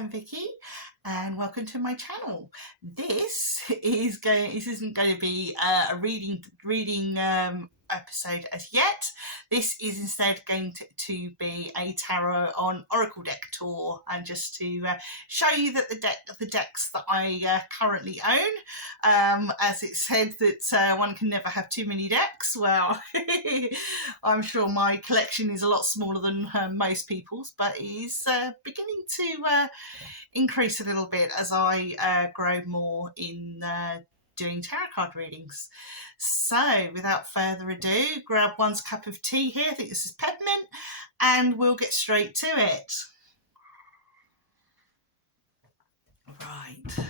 I'm Vicky and welcome to my channel. This isn't going to be a reading episode as yet. This is instead going to be a tarot on Oracle deck tour, and just to show you that the decks that I currently own, as it said that one can never have too many decks. Well, I'm sure my collection is a lot smaller than most people's, but it is beginning to increase a little bit as I grow more in doing tarot card readings. So without further ado, grab one's cup of tea here. I think this is peppermint, and we'll get straight to it. Right.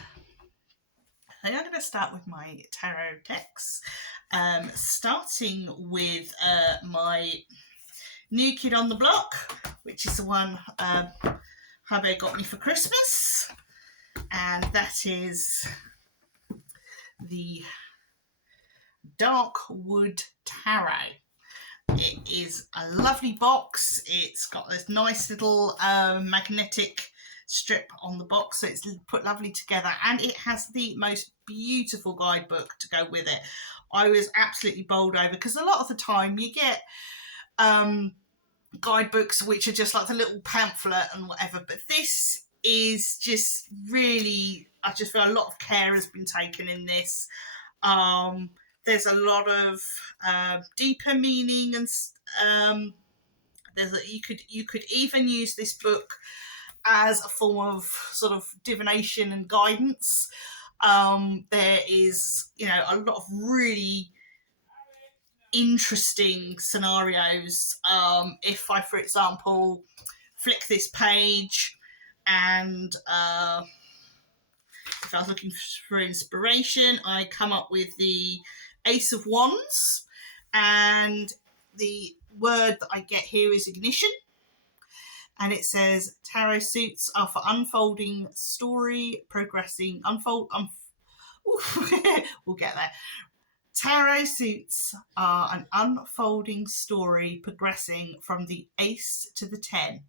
I'm going to start with my tarot decks, starting with my new kid on the block, which is the one Hubby got me for Christmas, and that is the Darkwood Tarot. It is a lovely box. It's got this nice little magnetic strip on the box, so it's put lovely together, and it has the most beautiful guidebook to go with it. I was absolutely bowled over, because a lot of the time you get guidebooks which are just like a little pamphlet and whatever, but this is just really, I just feel a lot of care has been taken in this. There's a lot of deeper meaning, and you could even use this book as a form of sort of divination and guidance. There is, a lot of really interesting scenarios. If I, for example, flick this page and if I was looking for inspiration, I come up with the Ace of Wands, and the word that I get here is ignition, and it says tarot suits are for unfolding story progressing we'll get there. Tarot suits are an unfolding story progressing from the Ace to the 10.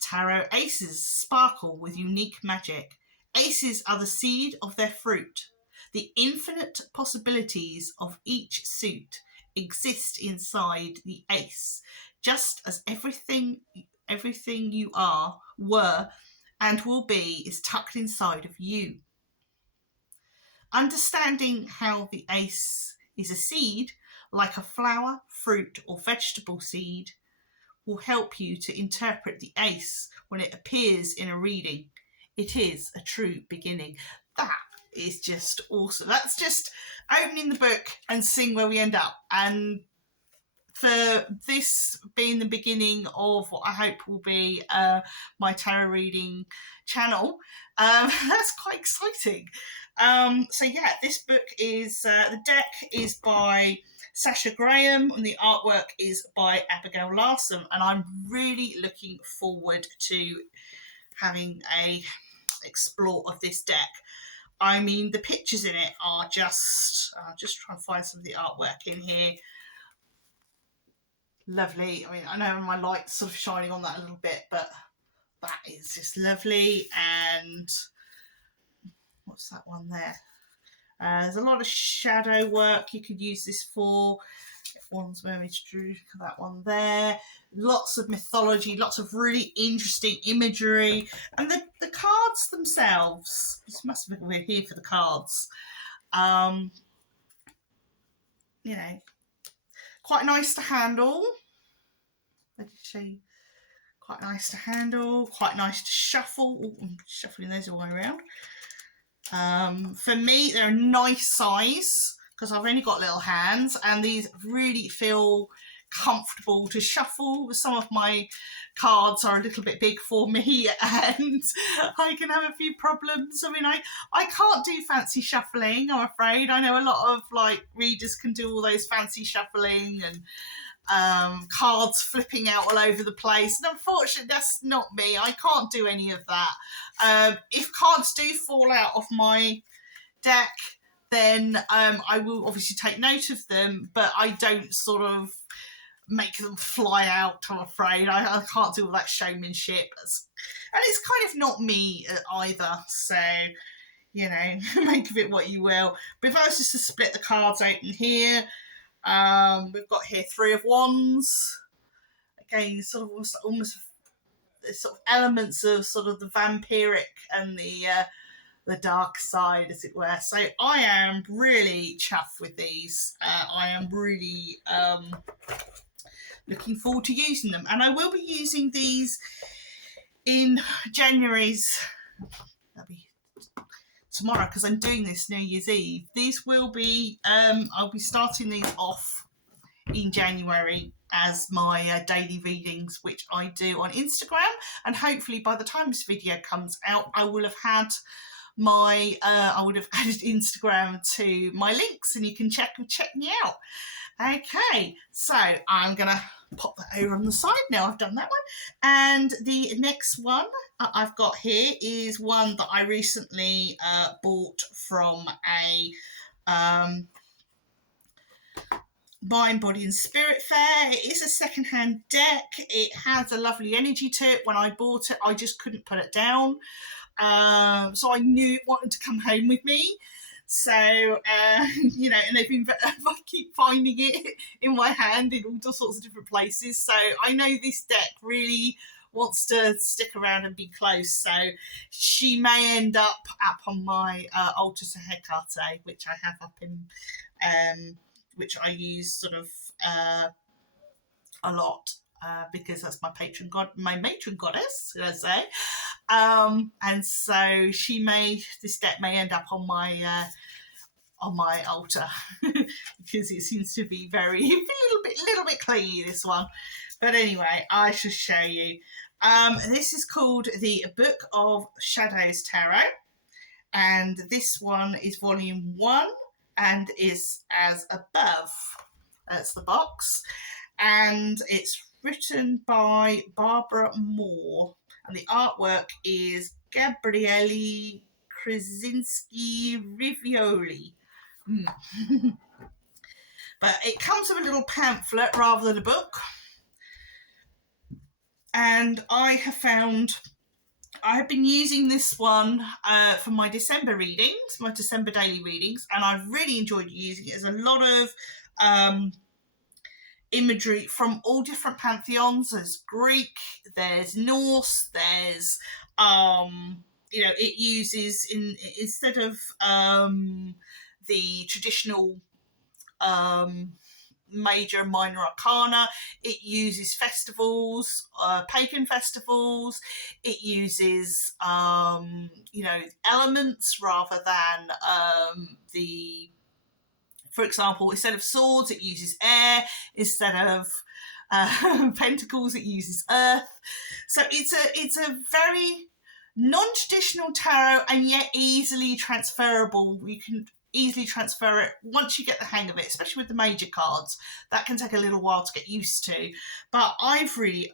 Tarot aces sparkle with unique magic. Aces are the seed of their fruit. The infinite possibilities of each suit exist inside the ace, just as everything you are, were, and will be is tucked inside of you. Understanding how the ace is a seed, like a flower, fruit, or vegetable seed, will help you to interpret the ace when it appears in a reading. It is a true beginning. That is just awesome. That's just opening the book and seeing where we end up. And for this being the beginning of what I hope will be my tarot reading channel, that's quite exciting. So yeah, this book is, the deck is by Sasha Graham, and the artwork is by Abigail Larson, and I'm really looking forward to having a explore of this deck. I mean, the pictures in it are just, I'll just try and find some of the artwork in here. Lovely. I mean, I know my light's sort of shining on that a little bit, but that is just lovely. And what's that one there? There's a lot of shadow work you could use this for. One's Mermaid Drew, that one there. Lots of mythology, lots of really interesting imagery. And the cards themselves, this must have been, we're here for the cards. Quite nice to handle. Let me show you. Quite nice to handle, quite nice to shuffle. Ooh, I'm shuffling those all the way around. For me, they're a nice size, because I've only got little hands, and these really feel comfortable to shuffle. Some of my cards are a little bit big for me, and I can have a few problems. I mean, I can't do fancy shuffling, I'm afraid. I know a lot of readers can do all those fancy shuffling and cards flipping out all over the place, and unfortunately that's not me. I can't do any of that. If cards do fall out of my deck, then I will obviously take note of them, but I don't sort of make them fly out, I'm afraid. I can't do all that showmanship. And it's kind of not me either, so, you know, make of it what you will. But if I was just to split the cards open here, we've got here 3 of Wands. Again, sort of almost sort of elements of sort of the vampiric and the dark side, as it were. So I am really chuffed with these. I am really looking forward to using them, and I will be using these in January's. That'll be tomorrow because I'm doing this New Year's Eve. These will be. I'll be starting these off in January as my daily readings, which I do on Instagram, and hopefully by the time this video comes out, I will have had my I would have added Instagram to my links, and you can check me out. Okay, so I'm gonna pop that over on the side now I've done that one. And the next one I've got here is one that I recently bought from a Mind, Body and Spirit fair. It is a second-hand deck. It has a lovely energy to it. When I bought it, I just couldn't put it down. So I knew it wanted to come home with me. So, you know, and I keep finding it in my hand in all sorts of different places. So I know this deck really wants to stick around and be close. So she may end up on my altar to Hecate, which I have up in, which I use sort of a lot. Because that's my patron god, my matron goddess, should I say? And so this deck may end up on my altar because it seems to be a little bit clingy, this one. But anyway, I shall show you. This is called the Book of Shadows Tarot, and this one is volume 1 and is as above. That's the box, and it's written by Barbara Moore, and the artwork is Gabriele Krasinski Rivioli. But it comes with a little pamphlet rather than a book, and I have been using this one for my December readings, my December daily readings, and I've really enjoyed using it. There's a lot of imagery from all different pantheons. There's Greek, there's Norse, there's you know, it uses instead of the traditional major and minor arcana, it uses festivals, pagan festivals. It uses you know, elements rather than for example, instead of swords, it uses air. Instead of pentacles, it uses earth. So it's a very non-traditional tarot, and yet easily transferable. You can easily transfer it once you get the hang of it, especially with the major cards. That can take a little while to get used to, but I've really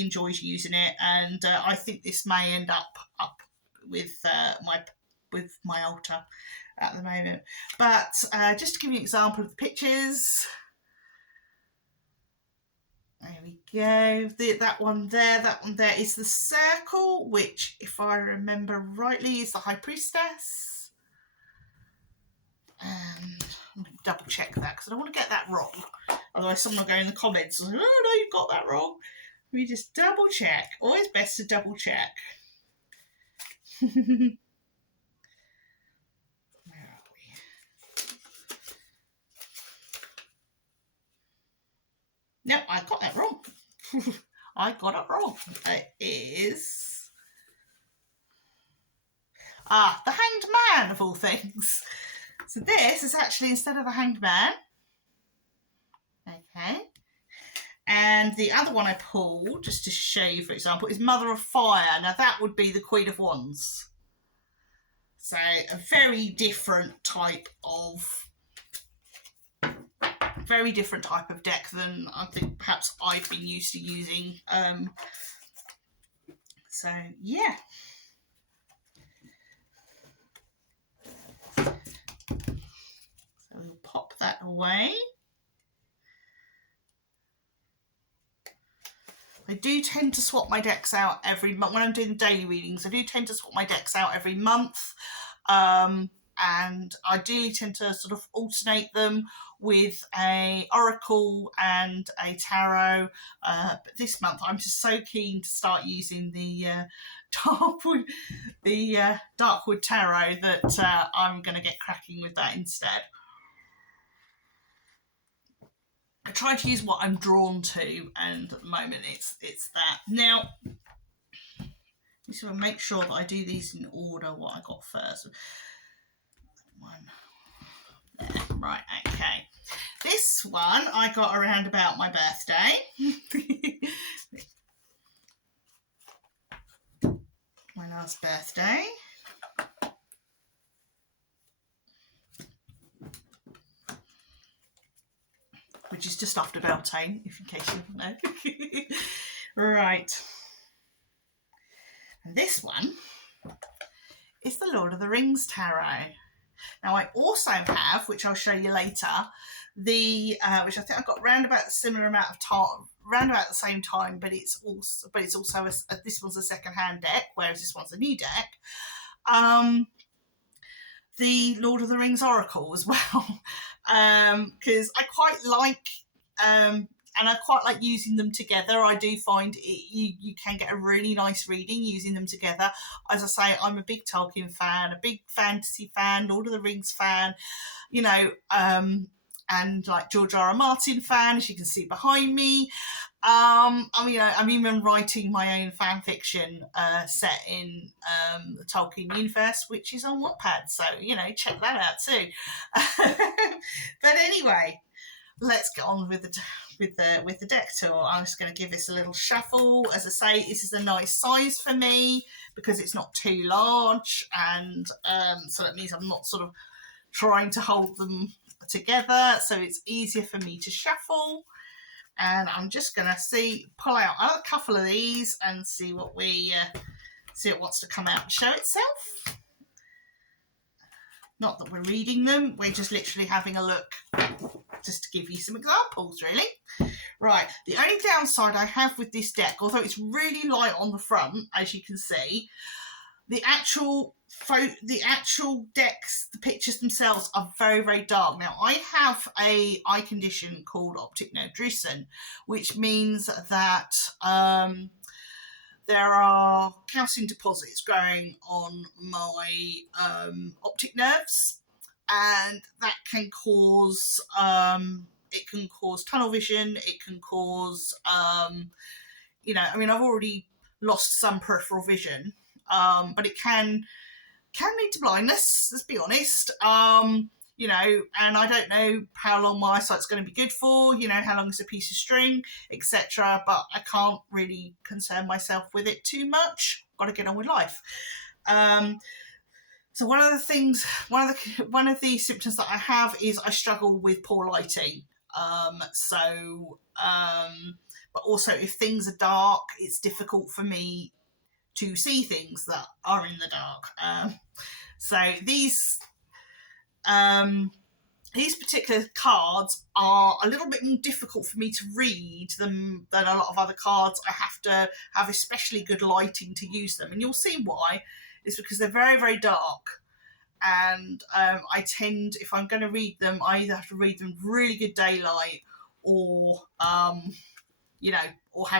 enjoyed using it, and I think this may end up with my altar at the moment. But just to give you an example of the pictures, there we go. That one there is the circle, which, if I remember rightly, is the High Priestess. And I'm going to double check that because I don't want to get that wrong. Otherwise someone will go in the comments and say, oh no, you've got that wrong. Let me just double check. Always best to double check. No, I got that wrong. I got it wrong. It is the Hanged Man, of all things. So this is actually instead of the Hanged Man. Okay. And the other one I pulled, just to show you, for example, is Mother of Fire. Now that would be the Queen of Wands. So a very different type of deck than I think perhaps I've been used to using. So yeah. So we'll pop that away. I do tend to swap my decks out every month. When I'm doing the daily readings, I do tend to swap my decks out every month. And ideally tend to sort of alternate them with a oracle and a tarot. But this month I'm just so keen to start using the Darkwood Tarot that I'm going to get cracking with that instead. I try to use what I'm drawn to, and at the moment it's that. Now, just want to make sure that I do these in order, what I got first. One there. Right, okay. This one I got around about my birthday. My last birthday. Which is just after Beltane, if in case you didn't know. Right. And this one is the Lord of the Rings Tarot. Now I also have, which I'll show you later, the which I think I got round about a similar amount of time, round about the same time, but it's also this one's a second-hand deck, whereas this one's a new deck. The Lord of the Rings Oracle as well, because I quite like and I quite like using them together. I do find you can get a really nice reading using them together. As I say, I'm a big Tolkien fan, a big fantasy fan, Lord of the Rings fan, you know, and like George R.R. Martin fan, as you can see behind me. I'm even writing my own fan fiction set in the Tolkien universe, which is on Wattpad. So, you know, check that out too. But anyway, let's get on with the deck tour. I'm just going to give this a little shuffle. As I say, this is a nice size for me because it's not too large, and so that means I'm not sort of trying to hold them together, so it's easier for me to shuffle. And I'm just going to pull out a couple of these and see what wants to come out and show itself. Not that we're reading them, we're just literally having a look, just to give you some examples, really. Right, the only downside I have with this deck, although it's really light on the front, as you can see, the actual decks, the pictures themselves are very, very dark. Now, I have a eye condition called optic nerve drusen, which means that there are calcium deposits growing on my optic nerves, and that can cause tunnel vision. It can cause I've already lost some peripheral vision, but it can lead to blindness, let's be honest. And I don't know how long my eyesight's going to be good for, how long is a piece of string, etc. But I can't really concern myself with it too much. Got to get on with life. So one of the symptoms that I have is I struggle with poor lighting. But also if things are dark, it's difficult for me to see things that are in the dark. So these particular cards are a little bit more difficult for me to read than a lot of other cards. I have to have especially good lighting to use them, and you'll see why. It's because they're very, very dark, and I tend, if I'm going to read them, I either have to read them really good daylight or have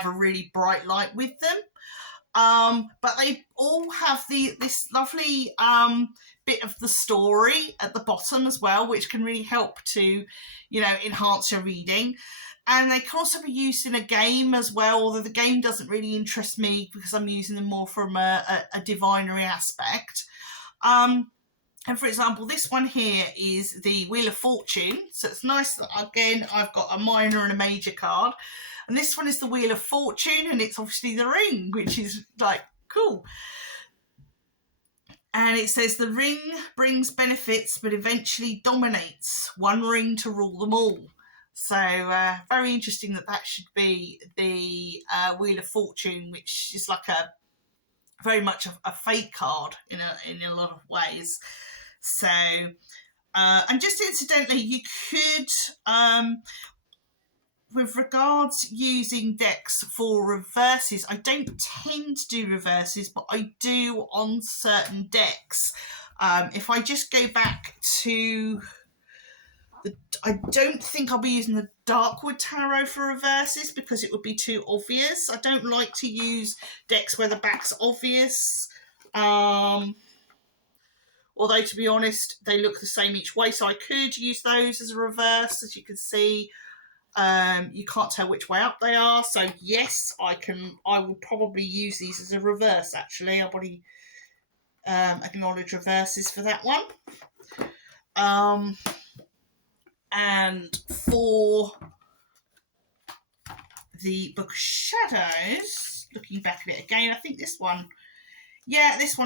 a really bright light with them. But they all have this lovely bit of the story at the bottom as well, which can really help to, enhance your reading. And they can also be used in a game as well, although the game doesn't really interest me because I'm using them more from a divinery aspect. And for example, this one here is the Wheel of Fortune. So it's nice that, again, I've got a minor and a major card. And this one is the Wheel of Fortune, and it's obviously the ring, which is like cool. And it says the ring brings benefits, but eventually dominates. One ring to rule them all. So very interesting that should be the Wheel of Fortune, which is like very much a fate card in a lot of ways. So, and just incidentally, you could. with regards using decks for reverses, I don't tend to do reverses, but I do on certain decks. If I just go back to I don't think I'll be using the Darkwood Tarot for reverses because it would be too obvious. I don't like to use decks where the back's obvious. Although, to be honest, they look the same each way, so I could use those as a reverse, as you can see. You can't tell which way up they are, so yes, I will probably use these as a reverse, actually. I'll probably acknowledge reverses for that one. And for the Book of Shadows, looking back at it again, I think this one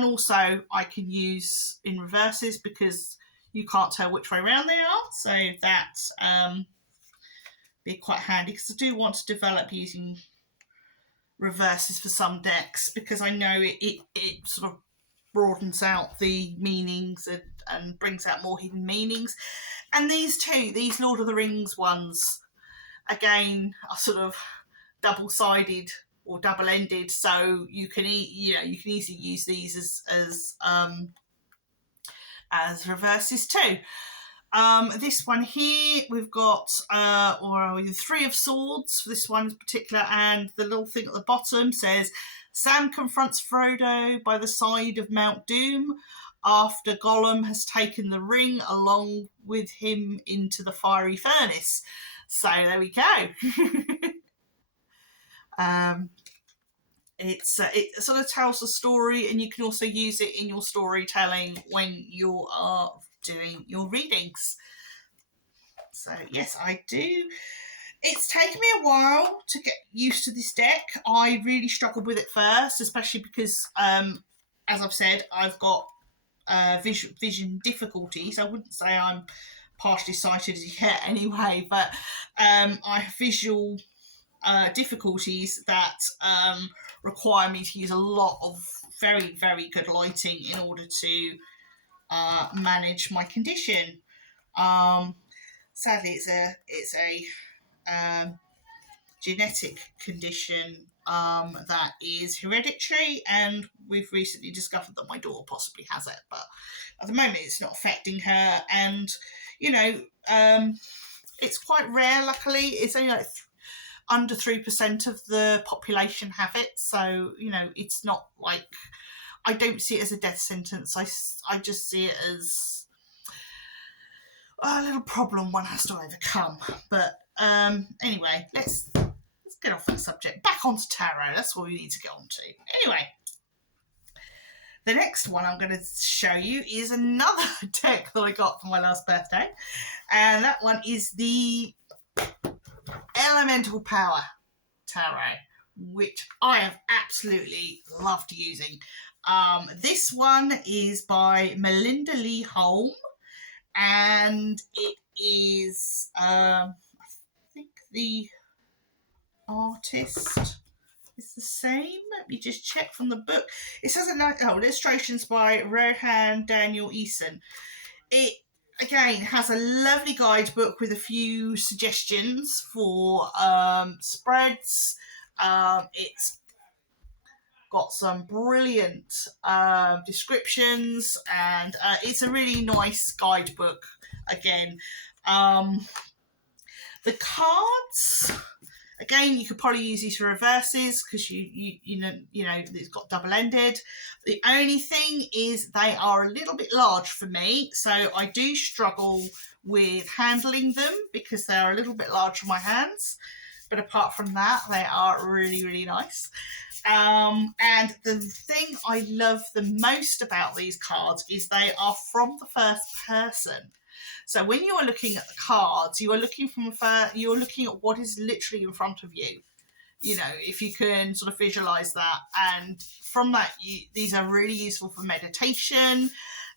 also I can use in reverses because you can't tell which way around they are, so that be quite handy, because I do want to develop using reverses for some decks, because I know it sort of broadens out the meanings and brings out more hidden meanings. And these Lord of the Rings ones, again, are sort of double-sided or double-ended, so you can easily use these as reverses too. This one here, we've got the Three of Swords for this one in particular, and the little thing at the bottom says, Sam confronts Frodo by the side of Mount Doom after Gollum has taken the ring along with him into the fiery furnace. So there we go. It sort of tells a story, and you can also use it in your storytelling when you are doing your readings. So yes, I do. It's taken me a while to get used to this deck. I really struggled with it first, especially because, as I've said, I've got vision difficulties. I wouldn't say I'm partially sighted yet anyway, but I have visual difficulties that require me to use a lot of very, very good lighting in order to manage my condition. Sadly, it's a genetic condition that is hereditary, and we've recently discovered that my daughter possibly has it, but at the moment it's not affecting her, and it's quite rare. Luckily, it's only like under 3% of the population have it, so it's not like, I don't see it as a death sentence. I just see it as a little problem one has to overcome. But anyway, let's get off that subject. Back onto tarot. That's what we need to get onto. Anyway, the next one I'm going to show you is another deck that I got for my last birthday, and that one is the Elemental Power Tarot, which I have absolutely loved using. This one is by Melinda Lee Holm, and it is, I think the artist is the same. Let me just check from the book. It says illustrations by Rohan Daniel Eason. It again has a lovely guidebook with a few suggestions for spreads. It's got some brilliant descriptions, and it's a really nice guidebook again. The cards, again, you could probably use these for reverses because you know it's got double-ended. The only thing is they are a little bit large for me, so I do struggle with handling them because they're a little bit large for my hands. But apart from that, they are really, really nice. And the thing I love the most about these cards is they are from the first person. So when you are looking at the cards, you are looking at what is literally in front of you. If you can sort of visualize that, and from that, these are really useful for meditation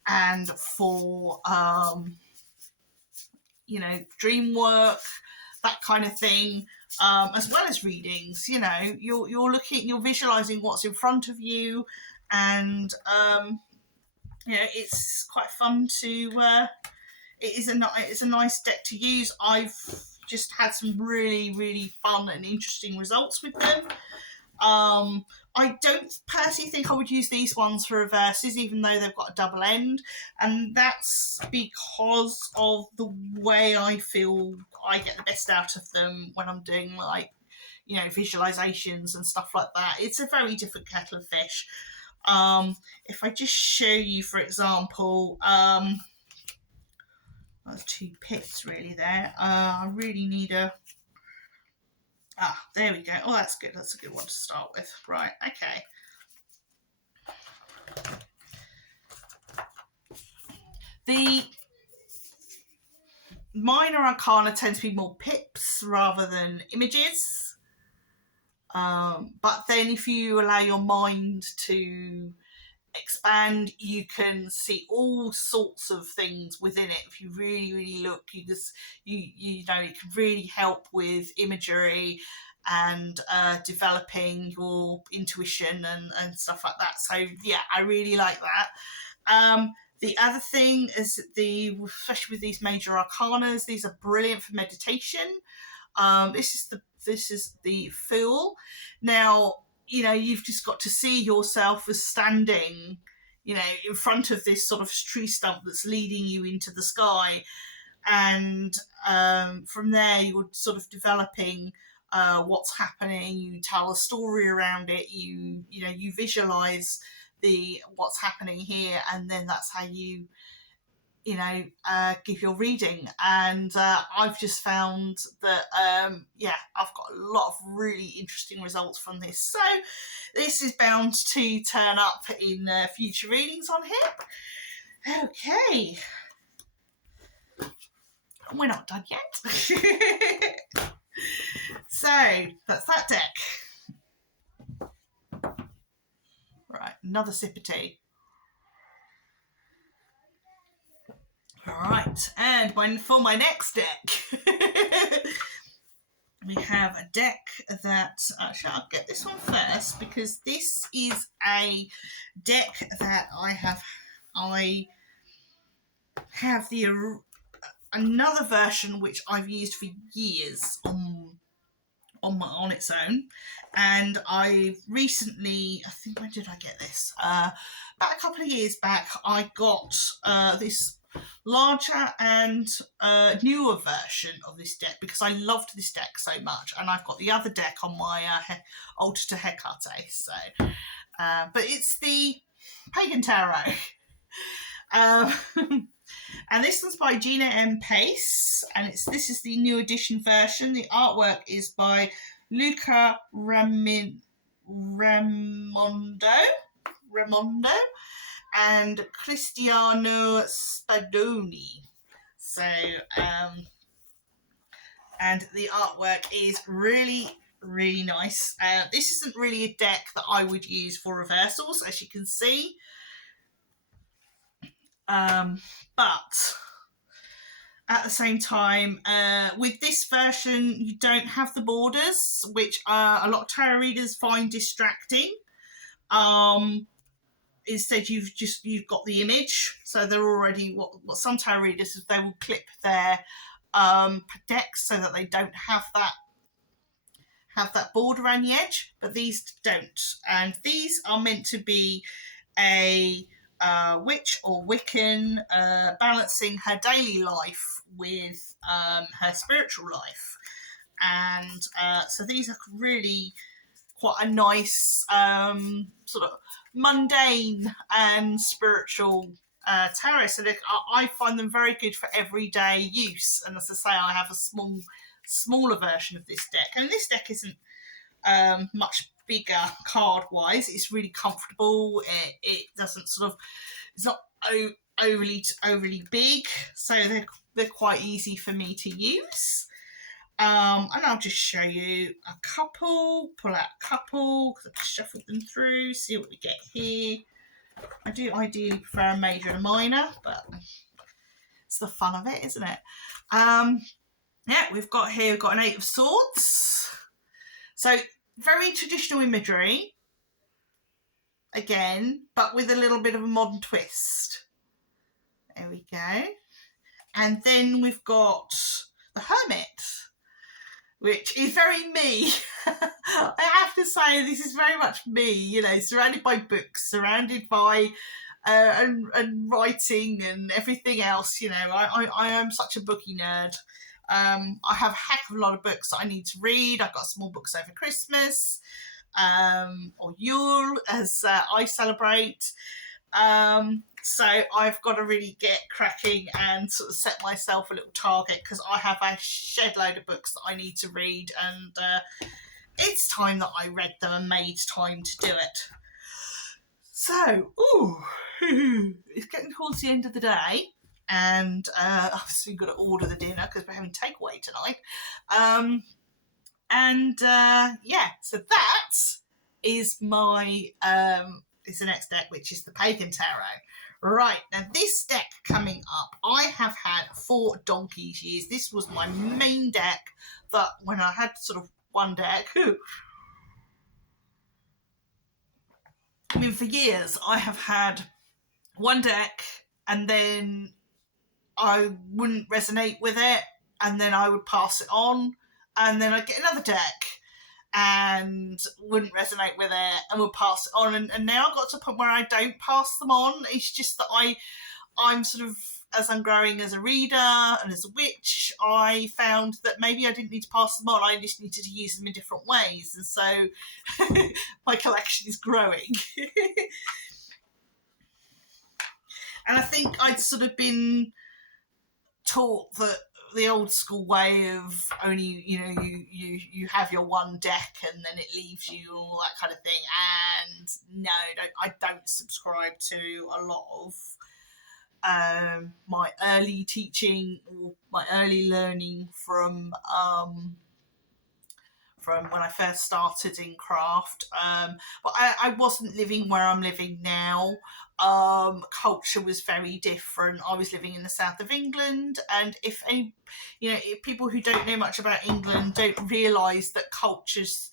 and for dream work, that kind of thing. As well as readings, you're visualizing what's in front of you, and it's quite fun to. It's a nice deck to use. I've just had some really, really fun and interesting results with them. I don't personally think I would use these ones for reverses, even though they've got a double end, and that's because of the way I feel I get the best out of them when I'm doing, like, you know, visualizations and stuff like that. It's a very different kettle of fish. If I just show you, for example, there's 2 pits really there. I really need a... there we go. Oh, that's good. That's a good one to start with. Right, okay. The minor arcana tends to be more pips rather than images. But then if you allow your mind to expand, you can see all sorts of things within it. If you really, really look, you know, it can really help with imagery and developing your intuition and stuff like that. So yeah, I really like that. The other thing is that especially with these major arcanas, these are brilliant for meditation. This is the Fool. Now, you know, you've just got to see yourself as standing, you know, in front of this sort of tree stump that's leading you into the sky. And from there, you're sort of developing what's happening. You tell a story around it. You know, you visualize what's happening here, and then that's how you know, give your reading. And I've just found that, yeah, I've got a lot of really interesting results from this. So this is bound to turn up in future readings on here. Okay. We're not done yet. So that's that deck. Right, another sip of tea. All right, and for my next deck, we have a deck that, actually I'll get this one first, because this is a deck that I have another version which I've used for years on its own, and I recently, I think, when did I get this? About a couple of years back, I got this larger and newer version of this deck because I loved this deck so much, and I've got the other deck on my Altar to Hecate. So, but it's the Pagan Tarot. And this one's by Gina M. Pace, and this is the new edition version. The artwork is by Luca Raimondo and Cristiano Spadoni. So, and the artwork is really, really nice. This isn't really a deck that I would use for reversals, as you can see. But at the same time, with this version, you don't have the borders, which a lot of tarot readers find distracting. Instead, you've got the image, so they're already what some tarot readers, they will clip their decks so that they don't have that border around the edge, but these don't. And these are meant to be a witch or Wiccan balancing her daily life with her spiritual life. And so these are really quite a nice sort of mundane and spiritual tarot. So I find them very good for everyday use. And as I say, I have a smaller version of this deck. And this deck isn't much bigger card wise. It's really comfortable. It doesn't it's not overly big, so they're quite easy for me to use. And I'll just show you a couple, pull out a couple, because I've shuffled them through, see what we get here. I do ideally prefer a major and a minor, but it's the fun of it, isn't it? Yeah, we've got an 8 of Swords. So very traditional imagery, again, but with a little bit of a modern twist. There we go. And then we've got the Hermit. which is very me. I have to say, this is very much me, you know, surrounded by books, surrounded by and writing and everything else. You know, I am such a bookie nerd. I have a heck of a lot of books that I need to read. I've got small books over Christmas, or Yule, as I celebrate. So I've got to really get cracking and sort of set myself a little target, because I have a shed load of books that I need to read, and it's time that I read them and made time to do it. So, it's getting towards the end of the day, and I've still got to order the dinner because we're having takeaway tonight. So that is my is the next deck, which is the Pagan Tarot. Right, now this deck coming up, I have had for donkey's years. This was my main deck, that when I had sort of one deck, I mean, for years I have had one deck, and then I wouldn't resonate with it, and then I would pass it on, and then I'd get another deck and wouldn't resonate with it and would pass it on, and now I've got to a point where I don't pass them on. It's just that I'm sort of, as I'm growing as a reader and as a witch, I found that maybe I didn't need to pass them on, I just needed to use them in different ways, and so my collection is growing. And I think I'd sort of been taught that the old school way of only, you know, you have your one deck and then it leaves you, all that kind of thing. And no, I don't subscribe to a lot of my early teaching or my early learning from when I first started in craft. But I wasn't living where I'm living now. Culture was very different. I was living in the south of England, and if people who don't know much about England don't realise that cultures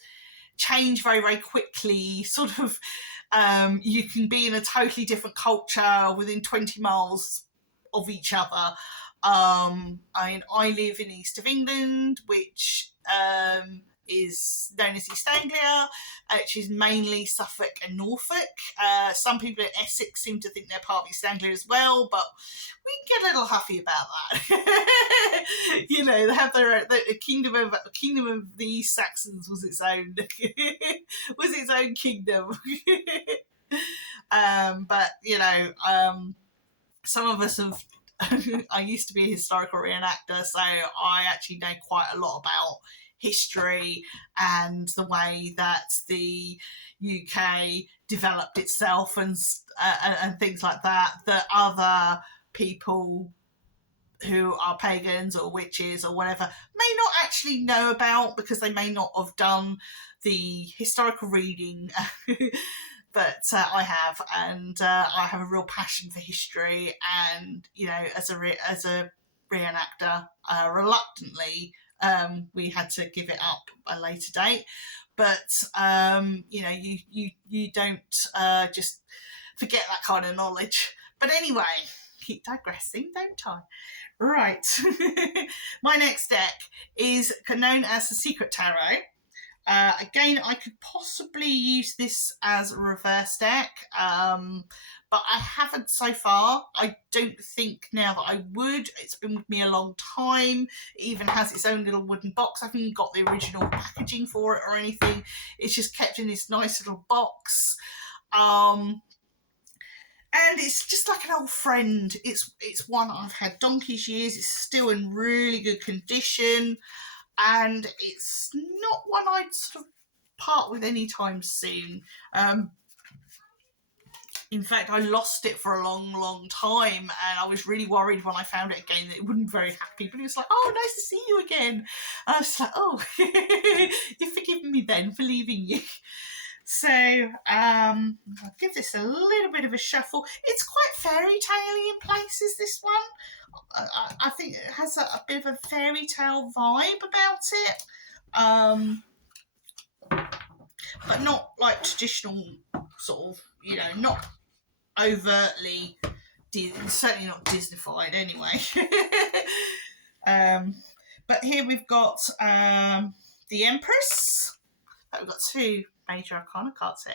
change very, very quickly. Sort of, you can be in a totally different culture within 20 miles of each other. I live in east of England, which is known as East Anglia, which is mainly Suffolk and Norfolk. Some people in Essex seem to think they're part of East Anglia as well, but we can get a little huffy about that. You know, they have their the kingdom of the East Saxons was its own kingdom. But you know, some of us have. I used to be a historical reenactor, so I actually know quite a lot about history and the way that the UK developed itself and things like that other people who are pagans or witches or whatever may not actually know about, because they may not have done the historical reading. But I have, and I have a real passion for history, and you know, as a reenactor, reluctantly, we had to give it up at a later date. But you know, you don't just forget that kind of knowledge. But anyway, keep digressing, don't I? Right. My next deck is known as the Secret Tarot. Again, I could possibly use this as a reverse deck, but I haven't so far. I don't think now that I would. It's been with me a long time. It even has its own little wooden box. I haven't even got the original packaging for it or anything. It's just kept in this nice little box. And it's just like an old friend. It's one I've had donkey's years. It's still in really good condition. And it's not one I'd sort of part with anytime soon. In fact, I lost it for a long, long time, and I was really worried when I found it again that it wouldn't be very happy. But it was like, oh, nice to see you again. And I was like, oh, you've forgiven me then for leaving you. So I'll give this a little bit of a shuffle. It's quite fairy tale-y in places, this one. I think it has a bit of a fairy tale vibe about it. But not like traditional sort of, you know, not overtly, certainly not Disneyfied anyway. But here we've got the Empress. We've got two major arcana cards here.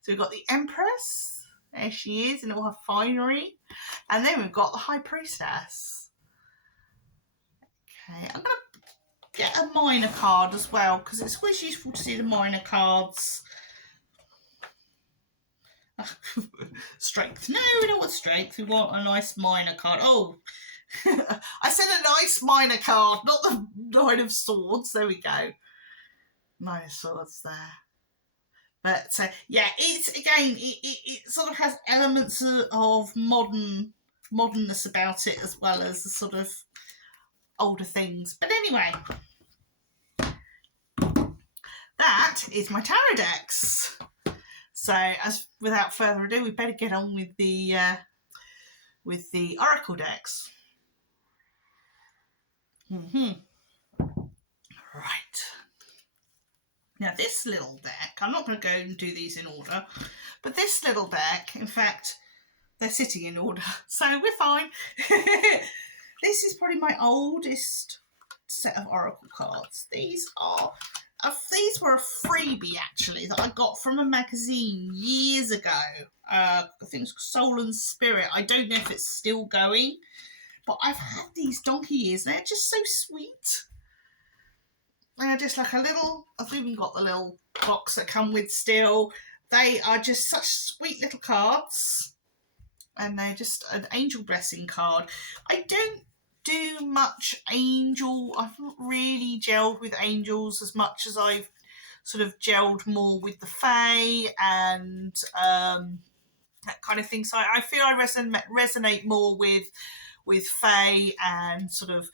So we've got the Empress. There she is in all her finery. And then we've got the High Priestess. Okay, I'm going to get a minor card as well, because it's always useful to see the minor cards. Strength. No, we don't want strength. We want a nice minor card. Oh, I said a nice minor card, not the Nine of Swords. There we go. Nine of Swords there. But yeah, it's again, it sort of has elements of modernness about it, as well as the sort of older things. But anyway, that is my tarot decks. So, as without further ado, we better get on with the oracle decks. Right. Now, this little deck, I'm not going to go and do these in order, but this little deck, in fact, they're sitting in order, so we're fine. This is probably my oldest set of oracle cards. These were a freebie, actually, that I got from a magazine years ago. I think it's Soul and Spirit. I don't know if it's still going, but I've had these donkey years, and they're just so sweet. They're just like a little, I've even got the little box that come with still. They are just such sweet little cards. And they're just an angel blessing card. I don't do much angel. I've not really gelled with angels as much as I've sort of gelled more with the Fae and that kind of thing. So I feel I resonate more with Fae and sort of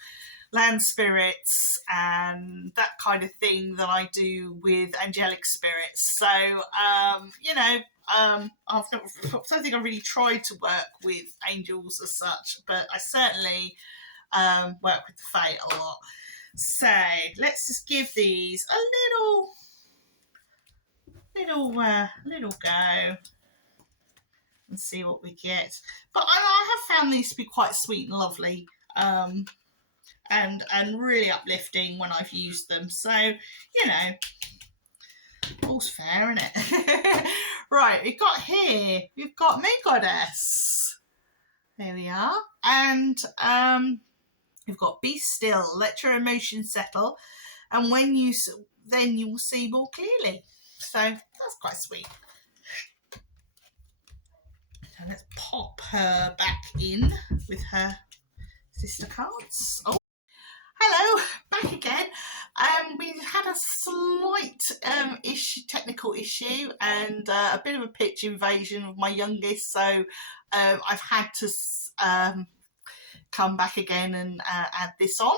land spirits and that kind of thing than I do with angelic spirits. So, you know, I don't think I really tried to work with angels as such, but I certainly work with the Fae a lot. So let's just give these a little go and see what we get. But I have found these to be quite sweet and lovely. And really uplifting when I've used them. So, you know, all's fair, isn't it? Right, we've got Moon Goddess. There we are. And we've got Be Still, let your emotions settle, and then you will see more clearly. So that's quite sweet. So let's pop her back in with her sister cards. Oh. Hello, back again. We had a slight technical issue and a bit of a pitch invasion of my youngest, so I've had to come back again and add this on.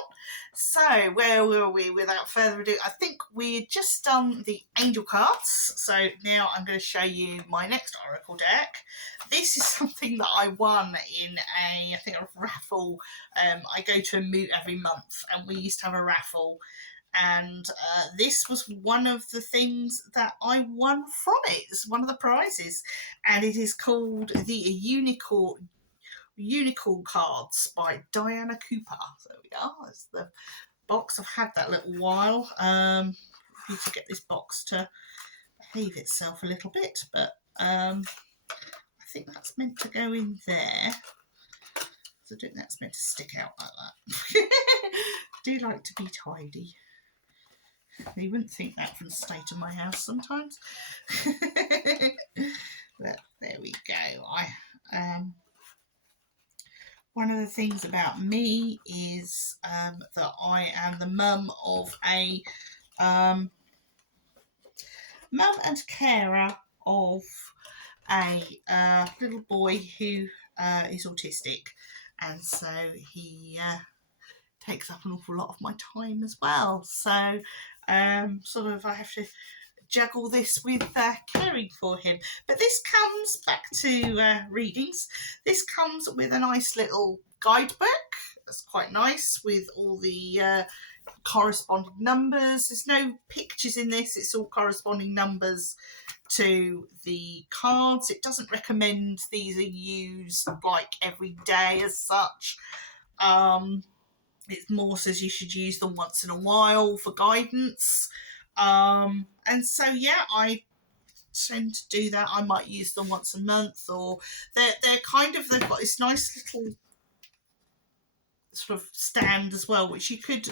So where were we? Without further ado, I think we've just done the angel cards. So now I'm going to show you my next oracle deck. This is something that I won in a raffle. I go to a moot every month, and we used to have a raffle. And this was one of the things that I won from it. It's one of the prizes, and it is called the Unicorn Cards by Diana Cooper. So there we are. That's the box. I've had that a little while. I need to get this box to behave itself a little bit, but I think that's meant to go in there. So I don't think that's meant to stick out like that. I do like to be tidy. You wouldn't think that from the state of my house sometimes. But there we go. One of the things about me is that I am the mum of a mum and carer of a little boy who is autistic, and so he takes up an awful lot of my time as well. So sort of I have to juggle this with caring for him. But this comes back to readings. This comes with a nice little guidebook. That's quite nice with all the corresponding numbers. There's no pictures in this. It's all corresponding numbers to the cards. It doesn't recommend these are used like every day as such. It more says you should use them once in a while for guidance. And so, yeah, I tend to do that. I might use them once a month, or they've got this nice little sort of stand as well, which you could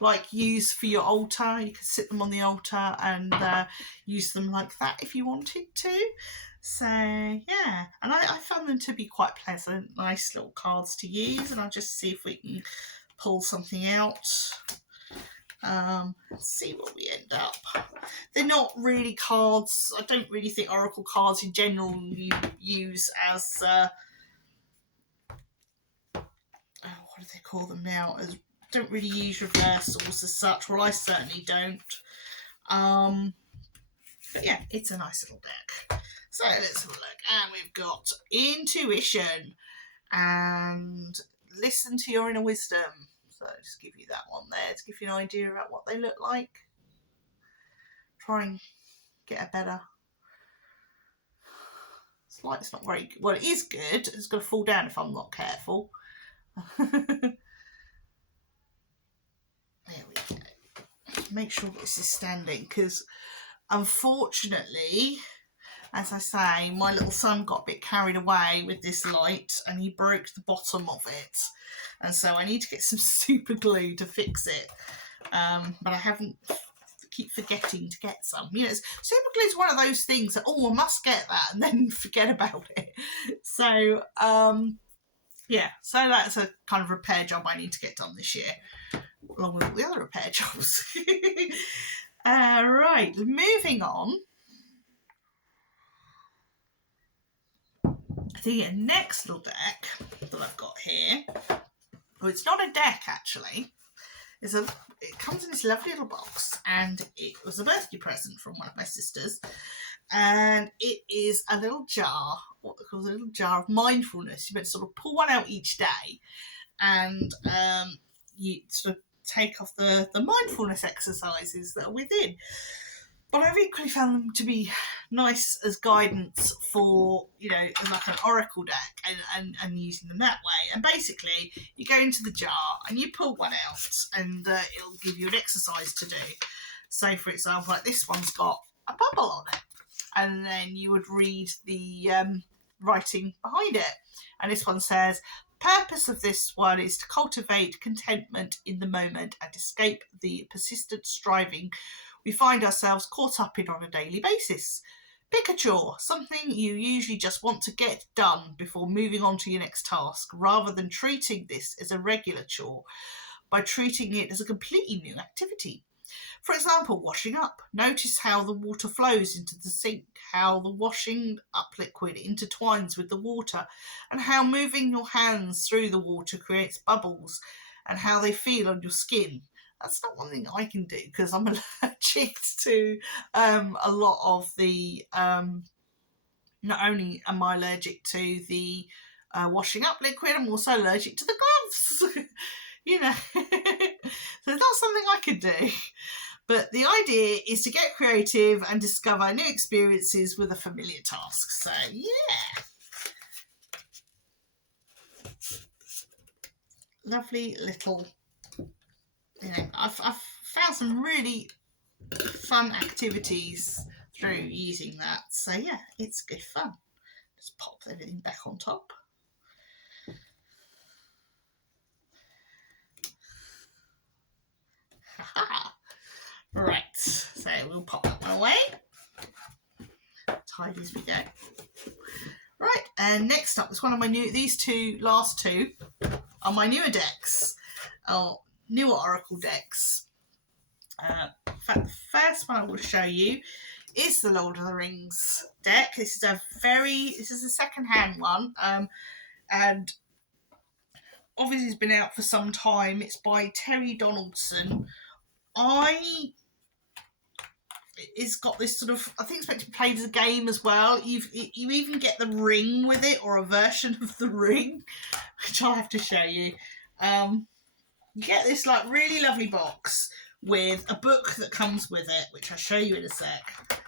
like use for your altar. You could sit them on the altar and use them like that if you wanted to. So yeah, and I found them to be quite pleasant, nice little cards to use. And I'll just see if we can pull something out. See what we end up. They're not really cards. I don't really think oracle cards in general you use as what do they call them now? As don't really use reversals as such. Well, I certainly don't. But yeah, it's a nice little deck. So let's have a look. And we've got intuition and listen to your inner wisdom. So I'll just give you that one there to give you an idea about what they look like. Try and get a better. It's not very good. Well, it is good. It's going to fall down if I'm not careful. There we go. Make sure this is standing, because unfortunately, as I say, my little son got a bit carried away with this light and he broke the bottom of it. And so I need to get some super glue to fix it. But I keep forgetting to get some. You know, super glue is one of those things that, I must get that, and then forget about it. So, yeah, so that's a kind of repair job I need to get done this year, along with all the other repair jobs. Right, moving on. The next little deck that I've got here, it's not a deck actually. It comes in this lovely little box, and it was a birthday present from one of my sisters. And it is a little jar, what they call a little jar of mindfulness. You meant to sort of pull one out each day, and you sort of take off the mindfulness exercises that are within. But I've equally found them to be nice as guidance for, like an oracle deck and using them that way. And basically, you go into the jar and you pull one out, and it'll give you an exercise to do. So, for example, like this one's got a bubble on it, and then you would read the writing behind it. And this one says, purpose of this one is to cultivate contentment in the moment and escape the persistent striving we find ourselves caught up in on a daily basis. Pick a chore, something you usually just want to get done before moving on to your next task, rather than treating this as a regular chore by treating it as a completely new activity. For example, washing up. Notice how the water flows into the sink, how the washing up liquid intertwines with the water, and how moving your hands through the water creates bubbles, and how they feel on your skin. That's not one thing I can do, because I'm allergic to a lot of the, not only am I allergic to the washing up liquid, I'm also allergic to the gloves. So it's not something I could do. But the idea is to get creative and discover new experiences with a familiar task. So, yeah. Lovely little... I've found some really fun activities through using that. So yeah, it's good fun. Just pop everything back on top. Right, so we'll pop that one away. Tidy as we go. Right, and next up is one of my last two are my newer decks. Newer oracle decks. In fact, the first one I will show you is the Lord of the Rings deck. This is a second-hand one, and obviously it's been out for some time. It's by Terry Donaldson. It's got this sort of, I think it's meant to be played as a game as well. You even get the ring with it, or a version of the ring, which I'll have to show you. You get this like really lovely box with a book that comes with it, which I'll show you in a sec.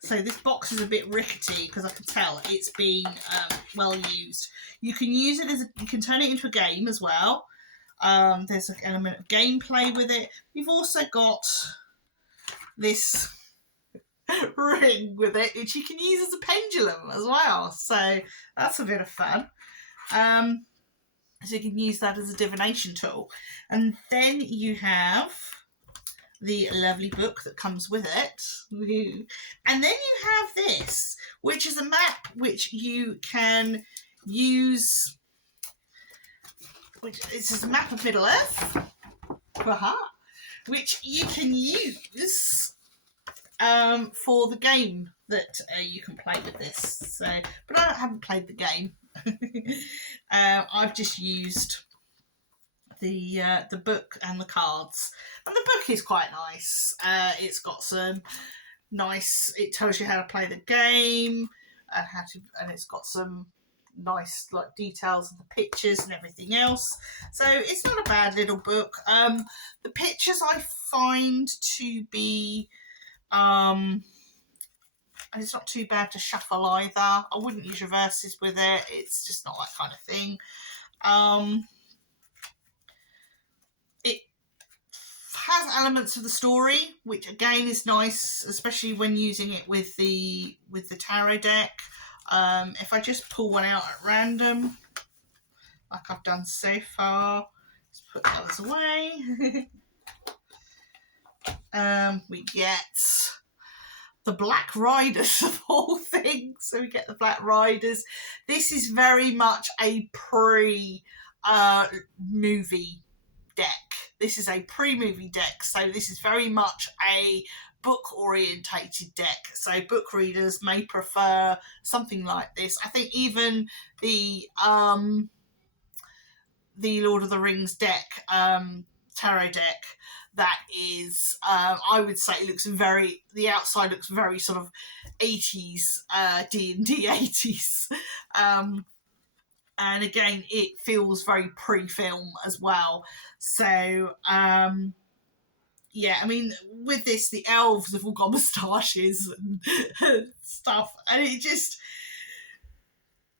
So this box is a bit rickety because I can tell it's been well used. You can use it you can turn it into a game as well. There's an element of gameplay with it. We've also got this ring with it, which you can use as a pendulum as well. So that's a bit of fun. So you can use that as a divination tool. And then you have the lovely book that comes with it. And then you have this, which is a map which you can use. Which is a map of Middle Earth, which you can use for the game that you can play with this. So, but I haven't played the game. I've just used the book and the cards, and the book is quite nice. It's got some nice. It tells you how to play the game and and it's got some nice like details of the pictures and everything else. So it's not a bad little book. The pictures I find to be and it's not too bad to shuffle either. I wouldn't use reverses with it. It's just not that kind of thing. It has elements of the story, which again is nice, especially when using it with the tarot deck. If I just pull one out at random, like I've done so far, let's put the others away. We get the Black Riders of all things. So we get the Black Riders. This is very much a pre-movie deck. This is a pre-movie deck. So this is very much a book-orientated deck. So book readers may prefer something like this. I think even the Lord of the Rings deck, tarot deck, that is, I would say it looks the outside looks very sort of 80s, D&D 80s. And again, it feels very pre-film as well. So, yeah, I mean, with this, the elves have all got moustaches and stuff. And it just...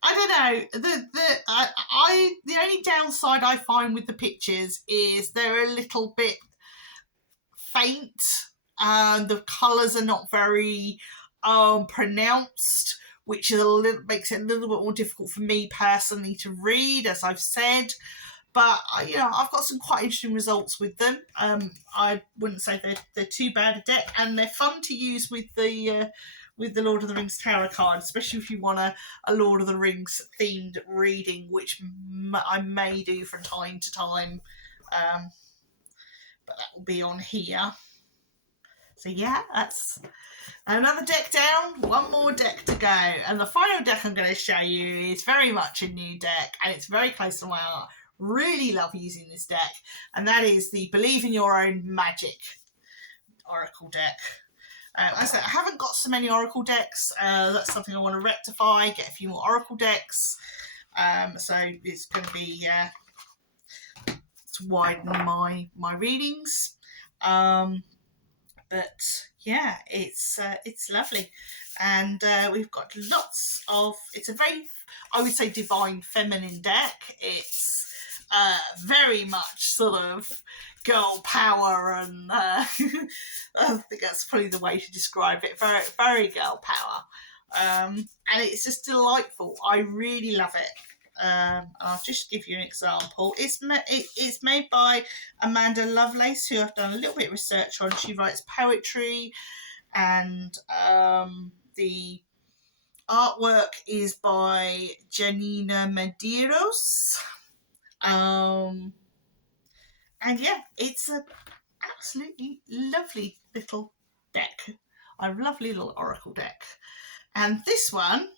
I don't know. The only downside I find with the pictures is they're a little bit faint. The colours are not very pronounced, which is makes it a little bit more difficult for me personally to read, as I've said. But I've got some quite interesting results with them. I wouldn't say they're too bad a deck, and they're fun to use with the Lord of the Rings tarot card, especially if you want a Lord of the Rings themed reading, which I may do from time to time. But that will be on here. So yeah, that's another deck down, one more deck to go. And the final deck I'm going to show you is very much a new deck, and it's very close to my heart. Really love using this deck, and that is the Believe in Your Own Magic Oracle deck. As I said, I haven't got so many Oracle decks. That's something I want to rectify, get a few more Oracle decks. So it's going to be to widen my readings. But yeah, it's lovely, and we've got lots of. It's a very, I would say, divine feminine deck. It's very much sort of girl power, and I think that's probably the way to describe it. Very, very girl power, and it's just delightful. I really love it. I'll just give you an example. It's made by Amanda Lovelace, who I've done a little bit of research on. She writes poetry, and the artwork is by Janina Medeiros. And yeah, it's an absolutely lovely little deck. A lovely little oracle deck. And this one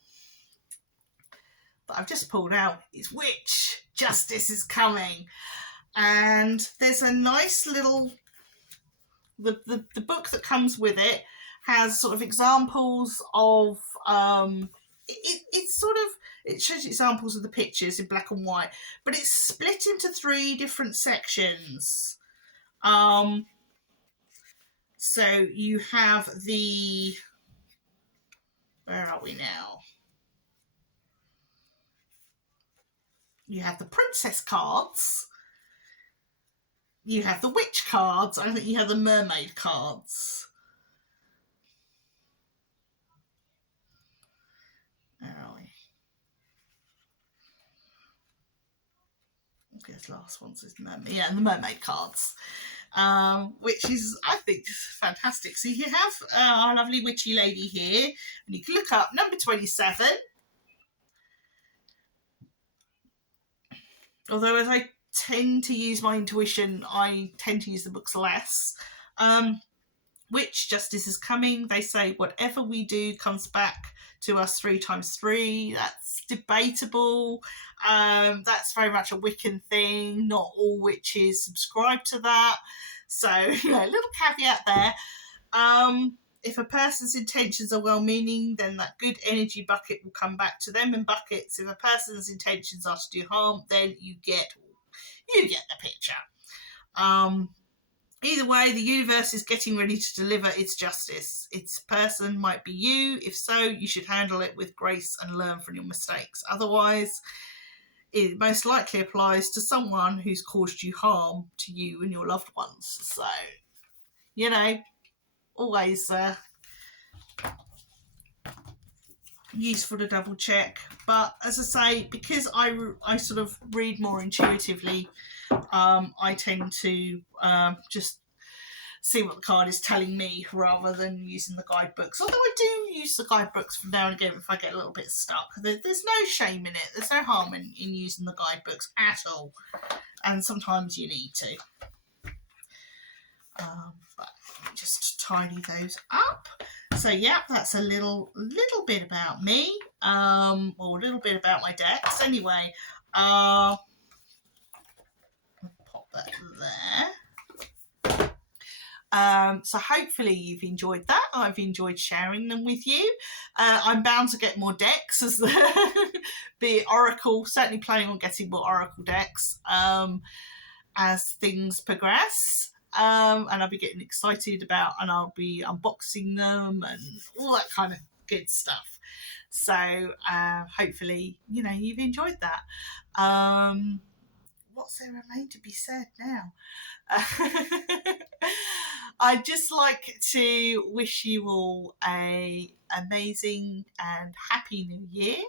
that I've just pulled out is Witch Justice is Coming. And there's a nice little... The book that comes with it has sort of examples of... It shows examples of the pictures in black and white, but it's split into 3 different sections. So you have the... Where are we now? You have the princess cards, you have the witch cards. I think you have the mermaid cards. This last one's is mermaid. Yeah, and the mermaid cards. Which is, I think, fantastic. So you have our lovely witchy lady here, and you can look up number 27. Although as I tend to use my intuition, I tend to use the books less. Which justice is coming. They say whatever we do comes back to us 3 times 3. That's debatable. That's very much a Wiccan thing. Not all witches subscribe to that. So, you know, a little caveat there. If a person's intentions are well-meaning, then that good energy bucket will come back to them in buckets. If a person's intentions are to do harm, then you get the picture. Either way, the universe is getting ready to deliver its justice. Its person might be you. If so, you should handle it with grace and learn from your mistakes. Otherwise, it most likely applies to someone who's caused you harm to you and your loved ones. So, you know, always useful to double check. But as I say, because I sort of read more intuitively, I tend to just see what the card is telling me rather than using the guidebooks. Although I do use the guidebooks from now and again if I get a little bit stuck. There's no shame in it. There's no harm in using the guidebooks at all. And sometimes you need to. But just tidy those up. So yeah, that's a little bit about me, or a little bit about my decks. Anyway, pop that there. So hopefully you've enjoyed that. I've enjoyed sharing them with you. I'm bound to get more decks, as be it Oracle. Certainly planning on getting more Oracle decks as things progress. And I'll be getting excited about, and I'll be unboxing them and all that kind of good stuff. So hopefully, you know, you've enjoyed that. What's there remain to be said now? I'd just like to wish you all a amazing and happy new year.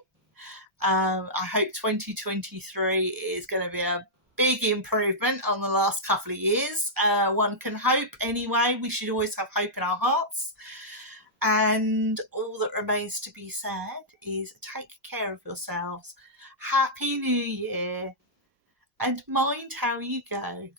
I hope 2023 is going to be a big improvement on the last couple of years. One can hope anyway. We should always have hope in our hearts. And all that remains to be said is take care of yourselves. Happy New Year. And mind how you go.